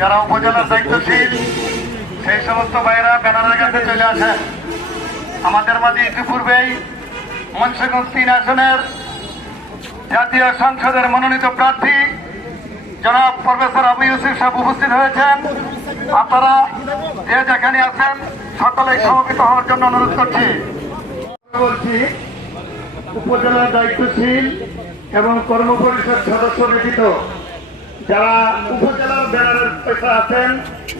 যারা উপজেলার দায়িত্বশীল সেই সমস্ত ভাইয়েরা ব্যানারের কাছে চলে আসেন। আমাদের মাঝে ইতিপূর্বেই মুন্সিগঞ্জ ৩ আসনের জাতীয় সংসদের মনোনীত প্রার্থী জনাব প্রফেসর আবু ইউসুফ সাহেব উপস্থিত হয়েছেন। আপনারা যে যেখানে আছেন সকলেই সমবেত হওয়ার জন্য অনুরোধ করছি। বলছি উপজেলার দায়িত্বশীল এবং কর্মপরিষদ সদস্য ব্যতীত যারা উপজেলার ব্যানারের পাশে আছেন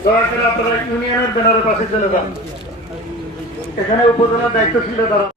দয়া করে আপনারা ইউনিয়নের ব্যানারের পাশে চলে যান। এখানে উপজেলার দায়িত্বশীল দ্বারা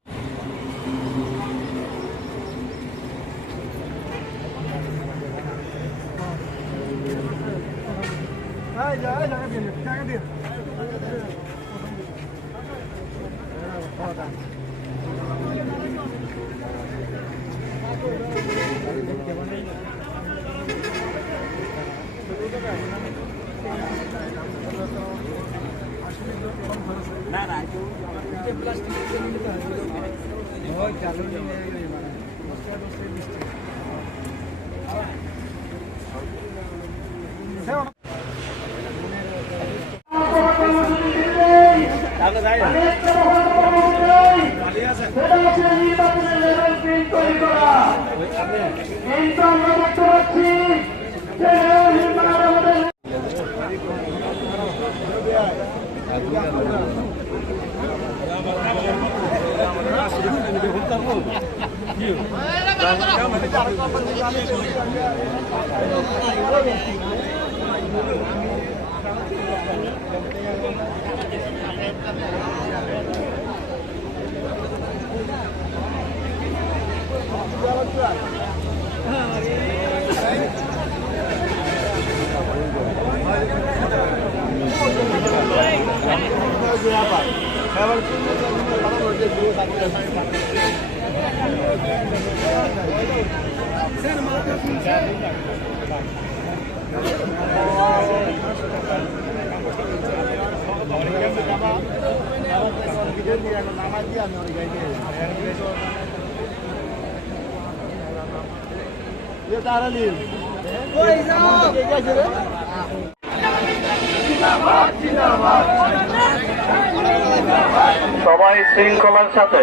সবাই শৃঙ্খলার সাথে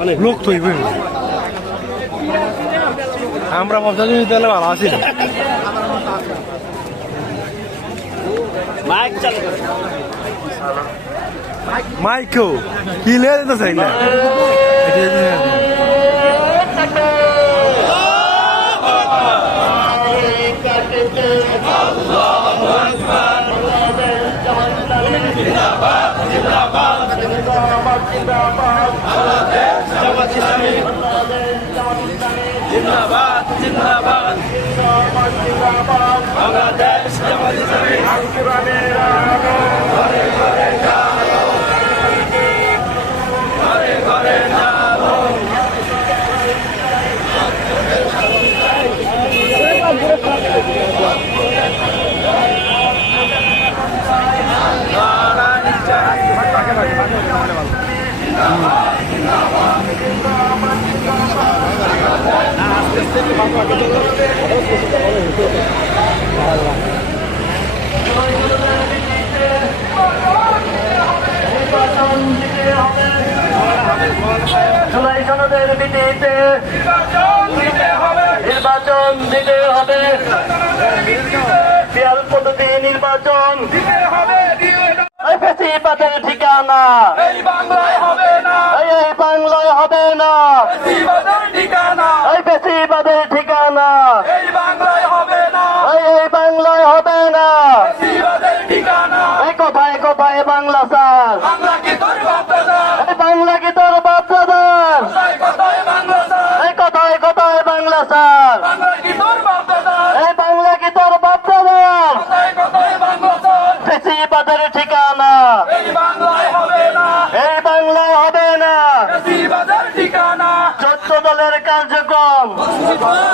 অনেক লোক তো আমরা ভাবছি তাহলে ভালো আছি না। মাইকো কি লেগে যেতে চাই না জুলাই সনদের ভিত্তিতে নির্বাচন দিতে হবে, পিয়ার পদ্ধতি নির্বাচন ফেসিবাদের ঠিকানা এই বাংলায় হবে না, এই বাংলায় হবে না, ঠিকানা এই ফেসিবাদের ঠিকানা এই বাংলায় হবে না, এই বাংলায় হবে না, ঠিকানা এই কোথায় কোথায় বাংলা স্যার, বাংলা কি তোর বাপদাদা, এই বাংলা কি তোর বাপদাদার, কোথায় বাংলা স্যার, এই কোথায় কোথায় বাংলা স্যার, বাংলা কি তোর বাপদাদা, এই জিন্দাবাদ